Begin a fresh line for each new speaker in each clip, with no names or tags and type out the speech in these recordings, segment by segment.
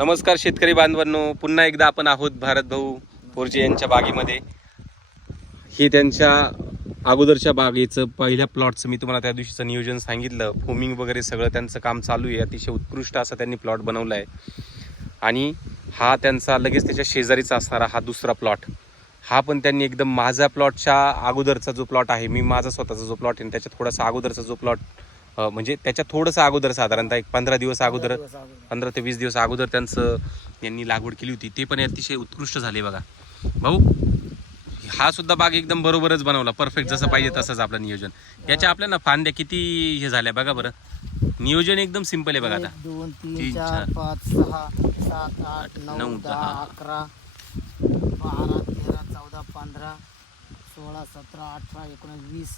नमस्कार शेतकरी बांधवांनो. पुन्हा एकदा आपण आहोत भारत भाऊ पोरजे यांच्या बागेमध्ये. हे त्यांच्या अगोदरच्या बागेचं पहिल्या प्लॉटचं मी तुम्हाला त्या दिवशीचं नियोजन सांगितलं. फोमिंग वगैरे सगळं त्यांचं काम चालू आहे. अतिशय उत्कृष्ट असा त्यांनी प्लॉट बनवला आहे आणि हा त्यांचा लगेच त्याच्या शेजारीचा असणारा हा दुसरा प्लॉट हा पण त्यांनी एकदम माझा प्लॉटच्या अगोदरचा जो प्लॉट आहे मी माझा स्वतःचा जो प्लॉट आहे त्याच्या थोडासा अगोदरचा जो प्लॉट म्हणजे त्याच्या थोडंसं अगोदर साधारणतः एक पंधरा दिवस अगोदर पंधरा ते वीस दिवस अगोदर त्यांचं यांनी लागवड केली होती. ते पण अतिशय उत्कृष्ट झाले बघा. भाऊ हा सुद्धा बाग एकदम बरोबरच बनवला. परफेक्ट जसं पाहिजे तसंच आपलं नियोजन. याच्या आपल्या ना फांद्या किती हे झाल्या बघा बरं. नियोजन एकदम सिंपल आहे बघा आता.
दोन तीन चार. पाच सहा सात आठ
नऊ. दहा
अकरा बारा तेरा चौदा पंधरा सोळा सतरा अठरा एकोणीस वीस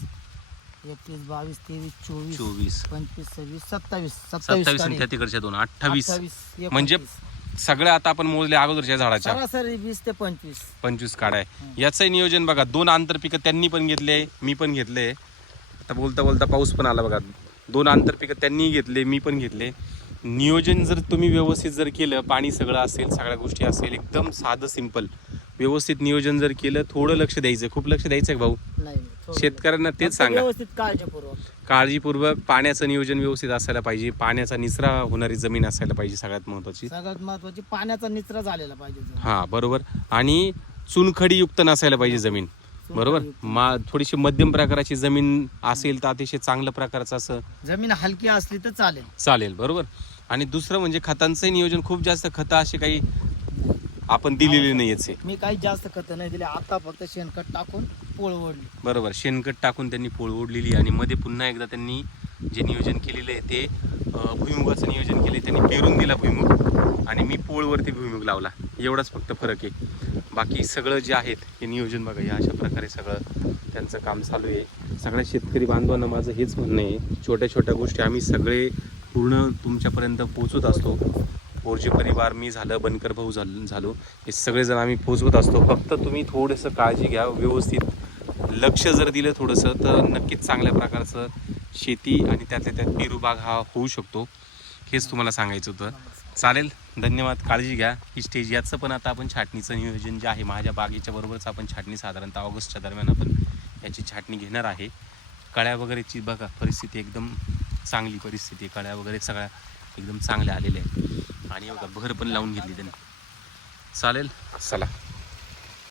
एकवीस बावीस तेवीस चोवीस
चोवीस.
पंचवीस सव्वीस सत्तावीस.
सत्तावीस
काढे.
आणि त्या तिकडच्या दोन. अठ्ठावीस.
अठ्ठावीस,
म्हणजे. सगळ्या आता आपण मोजले अगोदरच्या झाडाच्या.
सरासरी वीस ते पंचवीस.
पंचवीस काढाय याचंही नियोजन बघा. दोन आंतरपिकं त्यांनी पण घेतले मी पण घेतले. आता बोलता बोलता पाऊस पण आला बघा. दोन आंतरपिकं त्यांनी घेतले मी पण घेतले. नियोजन जर तुम्ही व्यवस्थित जर केलं पाणी सगळं असेल सगळ्या गोष्टी असेल एकदम साधं सिंपल व्यवस्थित नियोजन जर केलं थोडं लक्ष द्यायचं. खूप लक्ष द्यायचं आहे भाऊ?
नाही नाही, थोडं.
शेतकऱ्यांना तेच
फक्त
सांगा.
व्यवस्थित काळजीपूर्वक.
काळजीपूर्वक पाण्याचं नियोजन व्यवस्थित असायला पाहिजे. पाण्याचा निचरा होणारी जमीन असायला पाहिजे सगळ्यात महत्वाची.
सगळ्यात महत्वाची पाण्याचा निचरा झालेला पाहिजे जरा.
हा बरोबर. आणि चुनखडीयुक्त नसायला पाहिजे जमीन. बरोबर? मा थोडीशी मध्यम प्रकाराची जमीन असेल तर अतिशय चांगल्या प्रकारचं असं
जमीन हलकी असली तर चालेल.
चालेल बरोबर? आणि दुसरं म्हणजे खतांचंही नियोजन खूप जास्त खतं असे काही आपण दिलेली नाही याचे
मी काही जास्त खत नाही दिले. आता फक्त शेणखत टाकून पोळ ओढली.
बरोबर शेणखत टाकून त्यांनी पोळ ओढलेली आणि मध्ये पुन्हा एकदा त्यांनी जे नियोजन केलेलं आहे ते भुईमुगाचं नियोजन केले त्यांनी पेरून दिला भुईमुग आणि मी पोळवरती भुईमुग लावला. एवढाच फक्त फरक आहे. बाकी सगळं जे आहेत हे नियोजन बघा या अशा प्रकारे सगळं त्यांचं काम चालू आहे. सगळ्या शेतकरी बांधवांना माझं हेच म्हणणं आहे. छोट्या छोट्या गोष्टी आम्ही सगळे पूर्ण तुमच्यापर्यंत पोचवत असतो. पोरजी परिवार मी झालं बनकर भाऊ झालं झालो. हे सगळेजण आम्ही पोचवत असतो. फक्त तुम्ही थोडंसं काळजी घ्या व्यवस्थित लक्ष जर दिलं थोडंसं तर नक्कीच चांगल्या प्रकारचं शेती आणि त्यातल्या त्यात पेरूबाग हा होऊ शकतो. हेच तुम्हाला सांगायचं होतं. चालेल धन्यवाद. काळजी घ्या. ही स्टेज याचं पण आता आपण छाटणीचं नियोजन जे आहे माझ्या बागेच्या बरोबरच आपण छाटणी साधारणतः ऑगस्टच्या दरम्यान आपण याची छाटणी घेणार आहे. कळ्या वगैरेची बघा परिस्थिती एकदम चांगली परिस्थिती कळ्या वगैरे सगळ्या एकदम चांगल्या आलेल्या आहेत. आणि बघा भर पण लावून घेतली त्यांनी. चालेल? चला.